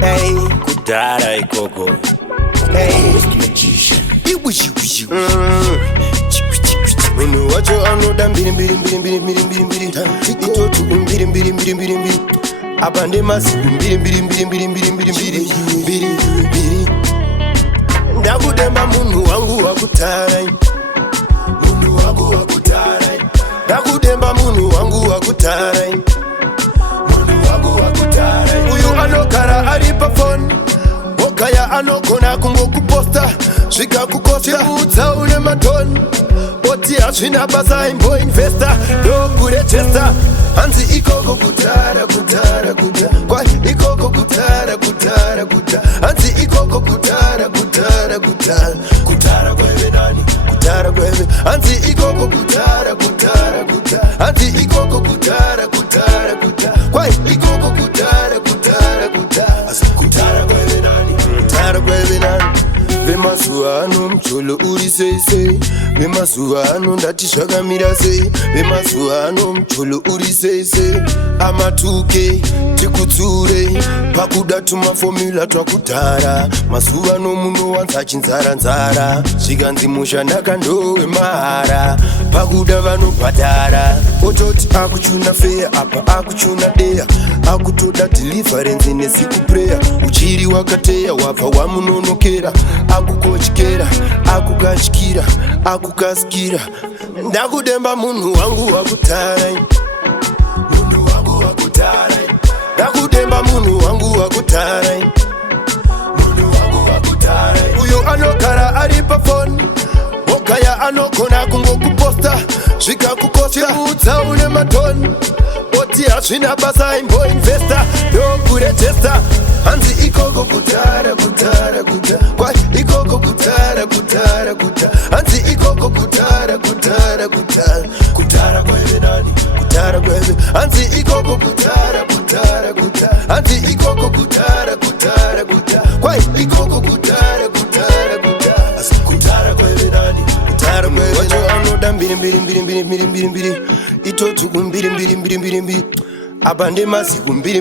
Hey, kudara ikoko. Hey, it was you. Munu wacho anoda mbiri. Itotu mbiri. Abande masiku mbiri. Ndakudemba munhu wangu wakutarai. Ndakudemba munhu wangu wakutarai. Uyu anogara ari pafoni. Okaya anogona kungokuposta. Svika kukosta chiudza une matoni. Oti hazvina basa imboinvesta. Ndokurechesta hanzi ikoko kutara. Kwa ikoko kutara. Hanzi ikoko kutara. Kutara kweve nani? Kutara kweve. Hanzi ikoko kutara. Hanzi ikoko kutara. Kwa ikoko kutara. Kutara kweve nani? Kutara kweve nani? Vemazuva ano mcholo uri sei. Vemazuva ano ndati zvakamira sei. Vemazuva ano mcholo uri sei. Amatuke tikutsure pakuda tumafomula twakudhara. Mazuva ano munowanza chinzara. Zvikanzi musha ndakandowe mahara. Pakuda vanobhadhara. Ototi akuchuna feya apa akuchuna deya. Akutoda deliverance nesiku prayer. Uchiri wakateya wabva wamunonokera. Akukochikera, akukatyira, akukasikira. Ndakudemba munhu wangu wakutarai. Ndakudemba munhu wangu wakutarai. Uyu anogara ari pafoni. Okaya anogona kungokuposta. Svika kukosta chiudza une matoni. Oti hazvina basa imboinvesta. Ndokurechesta hanzi ikoko kutara. Kwa ikoko kutara. Hanzi ikoko kutara. Kutara kweve nani? Kutara kweve. Hanzi ikoko kutara. Hanzi ikoko kutara. Kwa ikoko kutara. Kutara kweve nani? Kutara kweve. Wacho anoda mbiri. Itotu mbiri. Abande masiku mbiri.